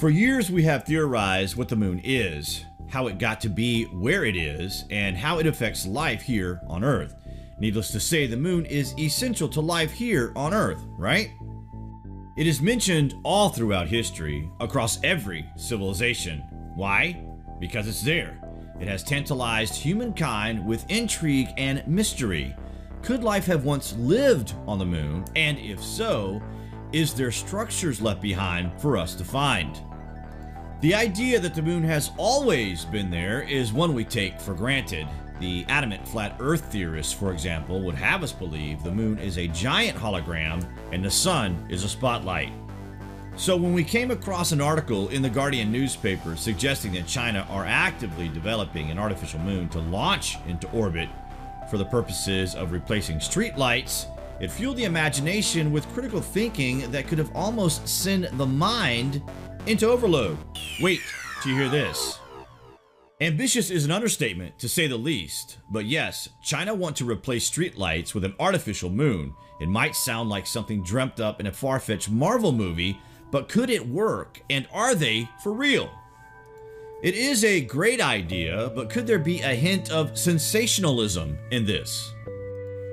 For years, we have theorized what the moon is, how it got to be where it is, and how it affects life here on Earth. Needless to say, the moon is essential to life here on Earth, right? It is mentioned all throughout history, across every civilization. Why? Because it's there. It has tantalized humankind with intrigue and mystery. Could life have once lived on the moon? And if so, is there structures left behind for us to find? The idea that the moon has always been there is one we take for granted. The adamant flat earth theorists, for example, would have us believe the moon is a giant hologram and the sun is a spotlight. So when we came across an article in the Guardian newspaper suggesting that China are actively developing an artificial moon to launch into orbit for the purposes of replacing streetlights, it fueled the imagination with critical thinking that could have almost sent the mind into overload. Wait till you hear this. Ambitious is an understatement, to say the least. But yes, China want to replace streetlights with an artificial moon. It might sound like something dreamt up in a far-fetched Marvel movie, but could it work? And are they for real? It is a great idea, but could there be a hint of sensationalism in this?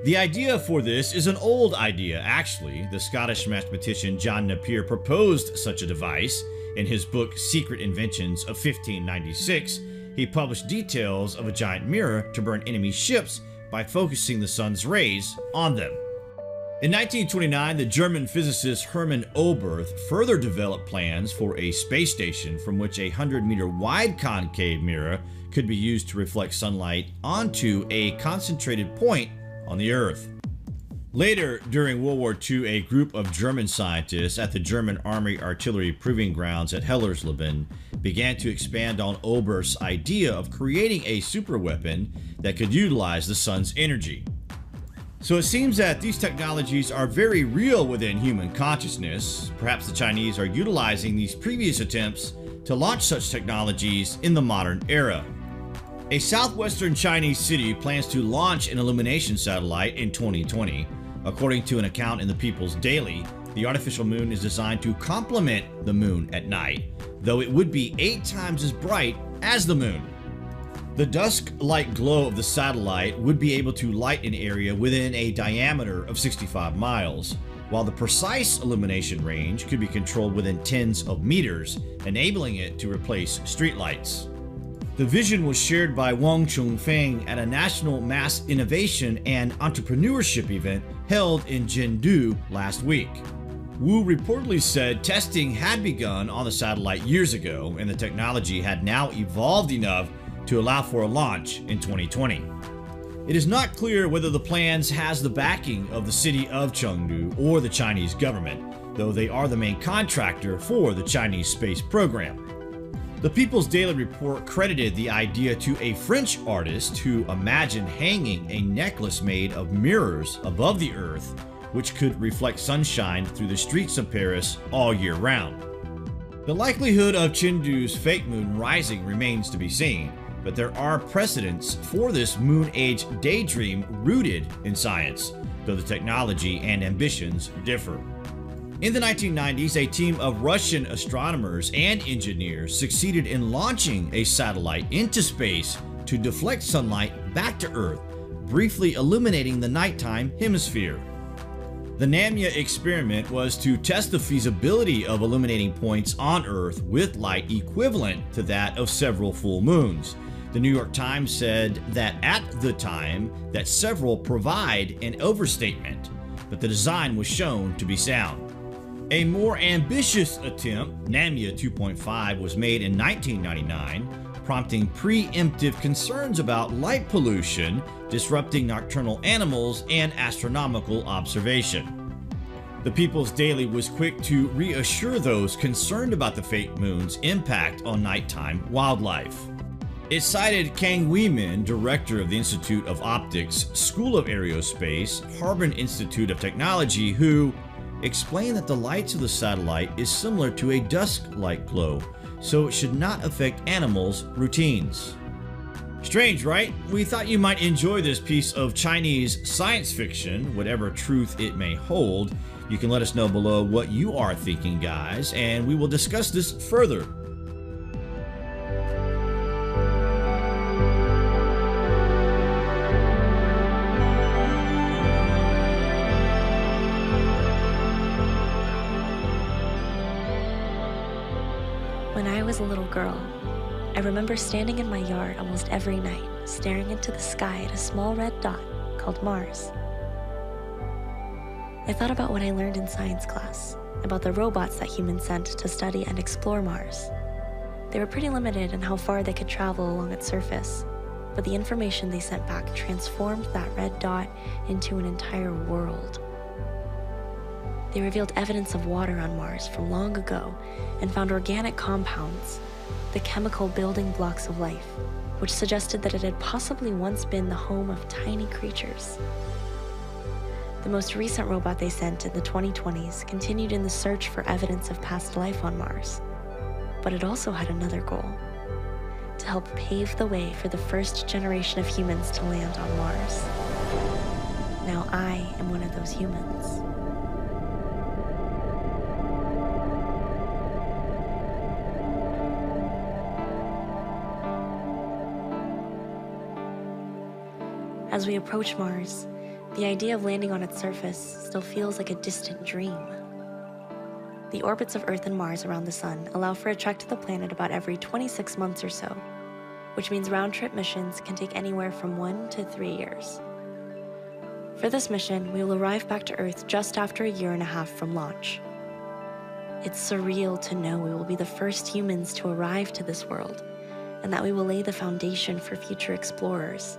The idea for this is an old idea, actually. The Scottish mathematician John Napier proposed such a device. In his book Secret Inventions of 1596, he published details of a giant mirror to burn enemy ships by focusing the sun's rays on them. In 1929, the German physicist Hermann Oberth further developed plans for a space station from which a 100-meter wide concave mirror could be used to reflect sunlight onto a concentrated point on the Earth. Later, during World War II, a group of German scientists at the German Army Artillery Proving Grounds at Hellersleben began to expand on Oberth's idea of creating a superweapon that could utilize the sun's energy. So it seems that these technologies are very real within human consciousness. Perhaps the Chinese are utilizing these previous attempts to launch such technologies in the modern era. A southwestern Chinese city plans to launch an illumination satellite in 2020. According to an account in the People's Daily, the artificial moon is designed to complement the moon at night, though it would be 8 times as bright as the moon. The dusk-like glow of the satellite would be able to light an area within a diameter of 65 miles, while the precise illumination range could be controlled within tens of meters, enabling it to replace streetlights. The vision was shared by Wang Chongfeng at a national mass innovation and entrepreneurship event held in Chengdu last week. Wu reportedly said testing had begun on the satellite years ago, and the technology had now evolved enough to allow for a launch in 2020. It is not clear whether the plans has the backing of the city of Chengdu or the Chinese government, though they are the main contractor for the Chinese space program. The People's Daily Report credited the idea to a French artist who imagined hanging a necklace made of mirrors above the Earth, which could reflect sunshine through the streets of Paris all year round. The likelihood of Chengdu's fake moon rising remains to be seen, but there are precedents for this moon age daydream rooted in science, though the technology and ambitions differ. In the 1990s, a team of Russian astronomers and engineers succeeded in launching a satellite into space to deflect sunlight back to Earth, briefly illuminating the nighttime hemisphere. The Namya experiment was to test the feasibility of illuminating points on Earth with light equivalent to that of several full moons. The New York Times said that at the time that several provide an overstatement, but the design was shown to be sound. A more ambitious attempt, Namya 2.5, was made in 1999, prompting preemptive concerns about light pollution, disrupting nocturnal animals, and astronomical observation. The People's Daily was quick to reassure those concerned about the fake moon's impact on nighttime wildlife. It cited Kang Weimin, director of the Institute of Optics, School of Aerospace, Harbin Institute of Technology, who explained that the lights of the satellite is similar to a dusk-like glow, so it should not affect animals' routines. Strange, right? We thought you might enjoy this piece of Chinese science fiction, whatever truth it may hold. You can let us know below what you are thinking, guys, and we will discuss this further. When I was a little girl, I remember standing in my yard almost every night, staring into the sky at a small red dot called Mars. I thought about what I learned in science class, about the robots that humans sent to study and explore Mars. They were pretty limited in how far they could travel along its surface, but the information they sent back transformed that red dot into an entire world. They revealed evidence of water on Mars from long ago and found organic compounds, the chemical building blocks of life, which suggested that it had possibly once been the home of tiny creatures. The most recent robot they sent in the 2020s continued in the search for evidence of past life on Mars, but it also had another goal: to help pave the way for the first generation of humans to land on Mars. Now I am one of those humans. As we approach Mars, the idea of landing on its surface still feels like a distant dream. The orbits of Earth and Mars around the Sun allow for a trek to the planet about every 26 months or so, which means round-trip missions can take anywhere from 1 to 3 years. For this mission, we will arrive back to Earth just after a year and a half from launch. It's surreal to know we will be the first humans to arrive to this world, and that we will lay the foundation for future explorers.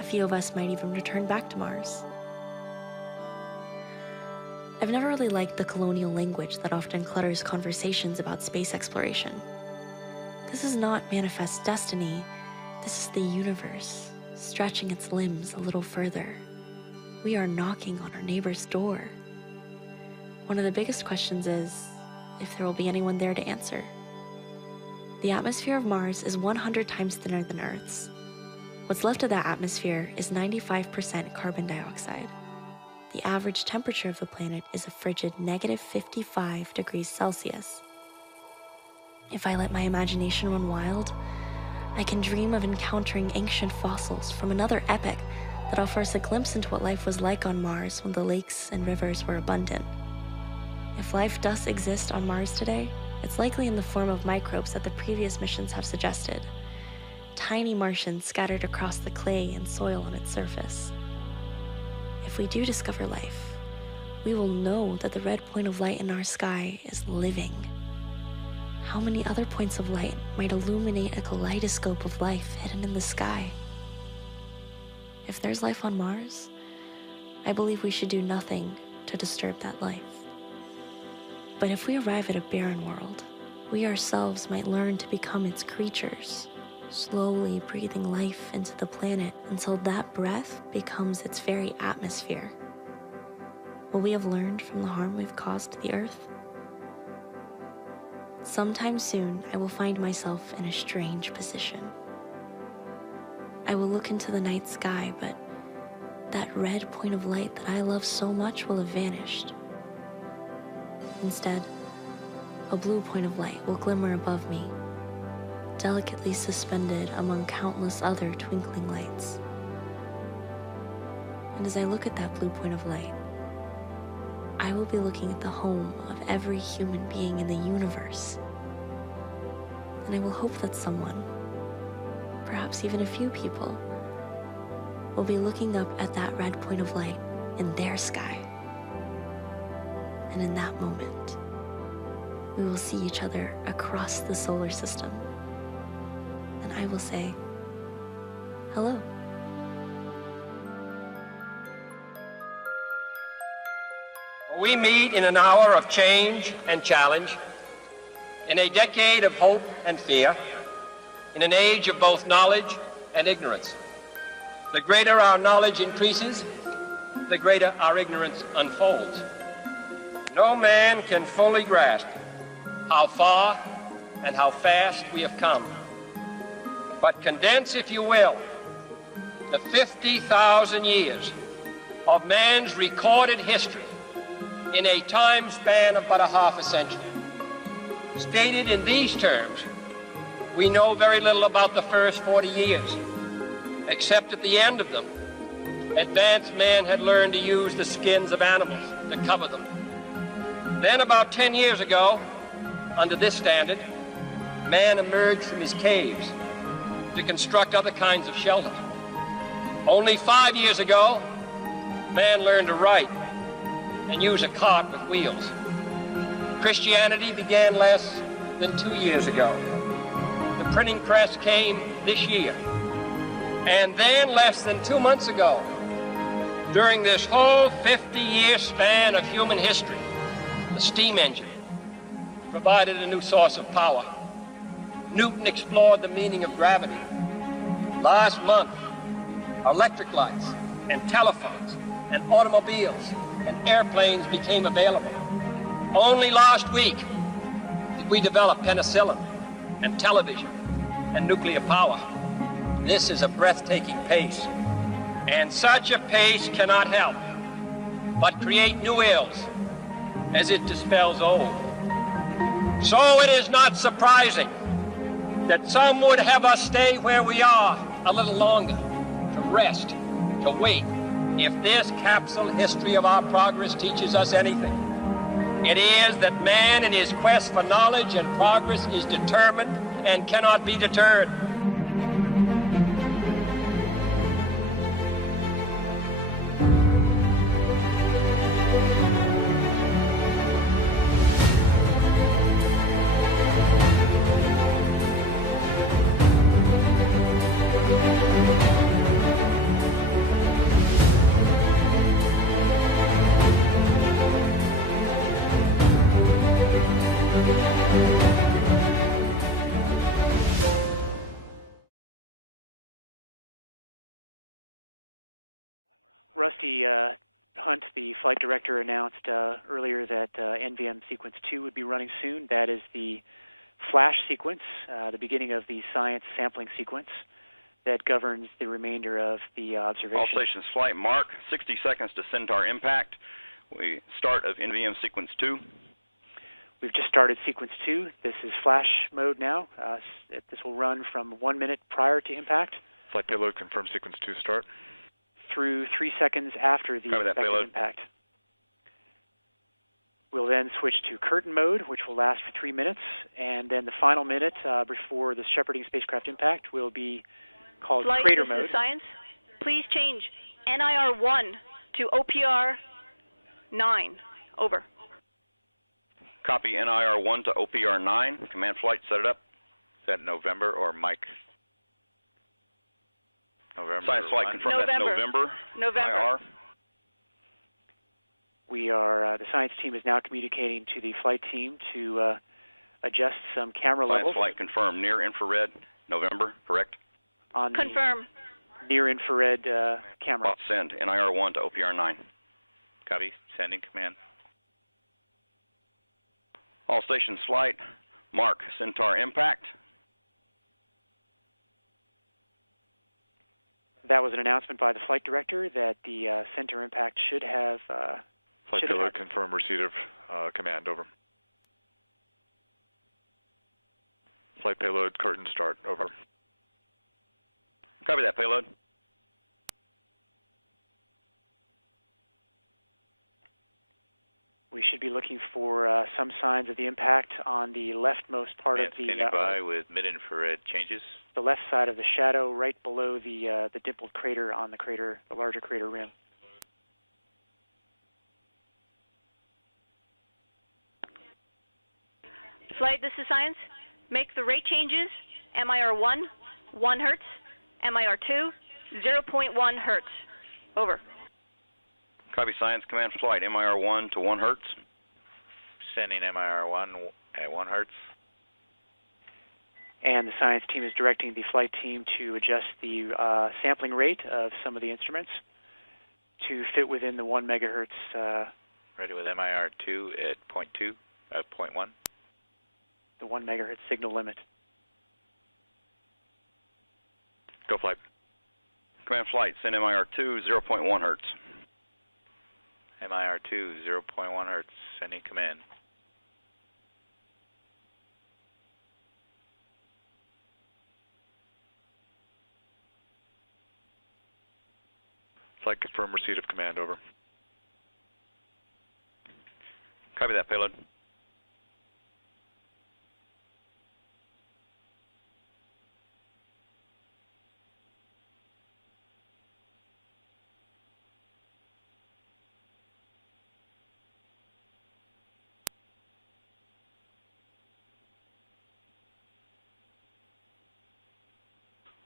A few of us might even return back to Mars. I've never really liked the colonial language that often clutters conversations about space exploration. This is not manifest destiny. This is the universe, stretching its limbs a little further. We are knocking on our neighbor's door. One of the biggest questions is if there will be anyone there to answer. The atmosphere of Mars is 100 times thinner than Earth's. What's left of that atmosphere is 95% carbon dioxide. The average temperature of the planet is a frigid -55 degrees Celsius. If I let my imagination run wild, I can dream of encountering ancient fossils from another epoch that offer us a glimpse into what life was like on Mars when the lakes and rivers were abundant. If life does exist on Mars today, it's likely in the form of microbes that the previous missions have suggested. Tiny Martians scattered across the clay and soil on its surface. If we do discover life, we will know that the red point of light in our sky is living. How many other points of light might illuminate a kaleidoscope of life hidden in the sky? If there's life on Mars, I believe we should do nothing to disturb that life. But if we arrive at a barren world, we ourselves might learn to become its creatures, slowly breathing life into the planet until that breath becomes its very atmosphere. Will we have learned from the harm we've caused to the Earth? Sometime soon, I will find myself in a strange position. I will look into the night sky, but that red point of light that I love so much will have vanished. Instead, a blue point of light will glimmer above me, delicately suspended among countless other twinkling lights. And as I look at that blue point of light, I will be looking at the home of every human being in the universe. And I will hope that someone, perhaps even a few people, will be looking up at that red point of light in their sky. And in that moment, we will see each other across the solar system. And I will say, hello. We meet in an hour of change and challenge, in a decade of hope and fear, in an age of both knowledge and ignorance. The greater our knowledge increases, the greater our ignorance unfolds. No man can fully grasp how far and how fast we have come. but condense, if you will, the 50,000 years of man's recorded history in a time span of but a half a century. Stated in these terms, we know very little about the first 40 years, except at the end of them, advanced man had learned to use the skins of animals to cover them. Then about 10 years ago, under this standard, man emerged from his caves to construct other kinds of shelter. Only 5 years ago, man learned to write and use a cart with wheels. Christianity began less than 2 years ago. The printing press came this year. And then less than 2 months ago, during this whole 50-year span of human history, the steam engine provided a new source of power. Newton explored the meaning of gravity. Last month, electric lights and telephones and automobiles and airplanes became available. Only last week did we develop penicillin and television and nuclear power. This is a breathtaking pace, and such a pace cannot help but create new ills as it dispels old. So it is not surprising that some would have us stay where we are a little longer, to rest, to wait. If this capsule history of our progress teaches us anything, it is that man in his quest for knowledge and progress is determined and cannot be deterred. Rusty Hunt, the flight director, announced earlier that NVM Sequence 2 would be running soon. That is the flash sequence, the beginning of the science sampling sequence that governs the remainder of the observation. All stations flight mark, 60 seconds to Centaur impact. We start of NVM Sequence 2. We've just started Sequence 2. This is flash mode now. This will run from 1 minute prior to impact. Flight payload confirm Sequence 2 start. Through 3 seconds after the expected impact. We'll then switch to curtain mode, which will last for 3 minutes, and then the final minute before the shepherding spacecraft impact will be called Flight, crater this mode. Is science. Please change NIR1 to OPR9. Over. Copy NIR1 to OPR9. Command flight, set it up. Is that November or Mike? November. Science flight confirm that's November. IR. We are, the science team is now communicating to the flight team to adjust some camera levels. Science flight confirm near infrared, November, correct? On confirm. Near infrared camera. Send NIR1 to OPR9. Copy. Sending command. All stations flight mark Centaur impact. That was an announcement by the flight director that the Centaur impact should have... Flight payload confirm receipt of command, over. Flight payload curtain start, over. Copy that, payload. We should be looking for some signs of the impact on the leftmost part of the... Standing by with mid-infrared changes. The left side of the shadow, right below the dimpled crater on the larger crater rim. Flight, this is science. Make the rate changes. MIR1, 1 hertz. MIR2, 0.1 hertz. Over. Copy science command flight, MIR1 to 1 hertz. Sending MIR1 at 1 hertz. And the science team is directing the flight team to adjust the sampling rate of some of the instruments to fit within the 1 megahertz. Ready with MIR2 at 0.1. The 1 megahertz signal limit. Go flight. Command flight, send MIR2, 0.1 hertz. MIR2, 0.1 hertz, sending command. Flight confirm receipt of command, over. Copy that, payload.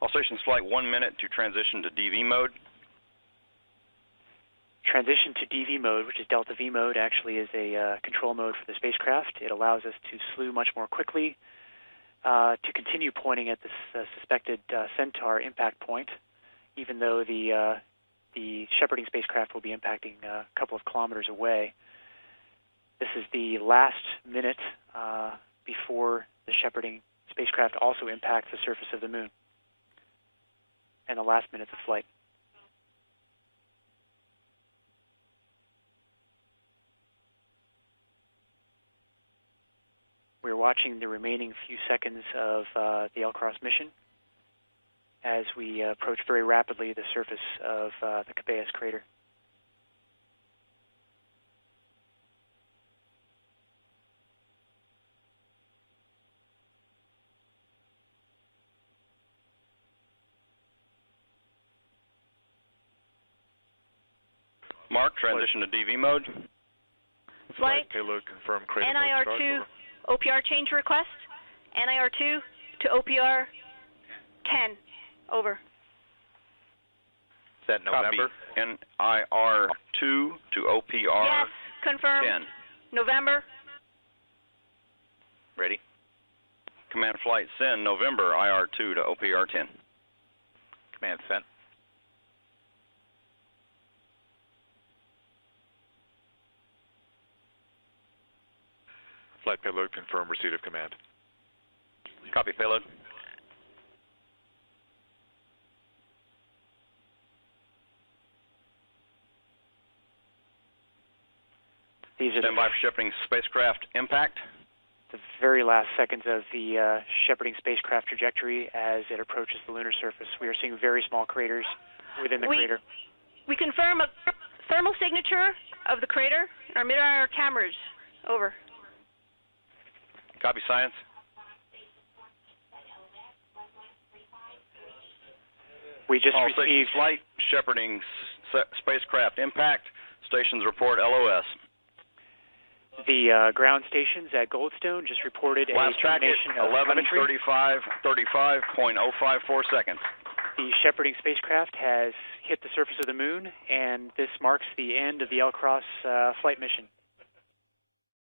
All stations flight 1 minute to transition to DV mode. Transition to DV mode, which is Delta V mode, actually is a control mode for the spacecraft. It allows us to slew much more quickly, to continue pointing at this suspected Centaur impact point, even though the shepherding spacecraft will be impacting a couple of kilometers away. This is the last minute before the shepherding spacecraft also impacts the surface of the moon, and the last minutes of flight. We're watching the remaining few seconds of the L-Cross mission as we approach very rapidly the surface of the Cabeus crater. Mark, transition to DV mode. Flight, Payload confirm crater NIR2, mode start, OPR change request. NIR2 to OPR 10. Over. Is that November? Copy. NIR2 to OPR Yes, confirm. 10. November. Ready? Command flight, send November IR2 to OPR 10. Command sent. Flight payload confirm receipt of command. Copy, payload. These are Stand by for shepherding spacecraft impact. the very last seconds of the shepherding spacecraft trajectory as it approaches the lunar surface. We are seeing very small craters within the crater. We confirm a thermal signature of the crater in our mid-IR cameras. Over. Copy, science. We just All stations received flight, shepherding spacecraft impact. Stations report LOS. the ground stations at Goldstone just reported Last a packet, termination of telemetry. 11:35.054 seconds. The shepherding spacecraft has hit the surface of the moon, and this marks the end of the L-Cross flight mission.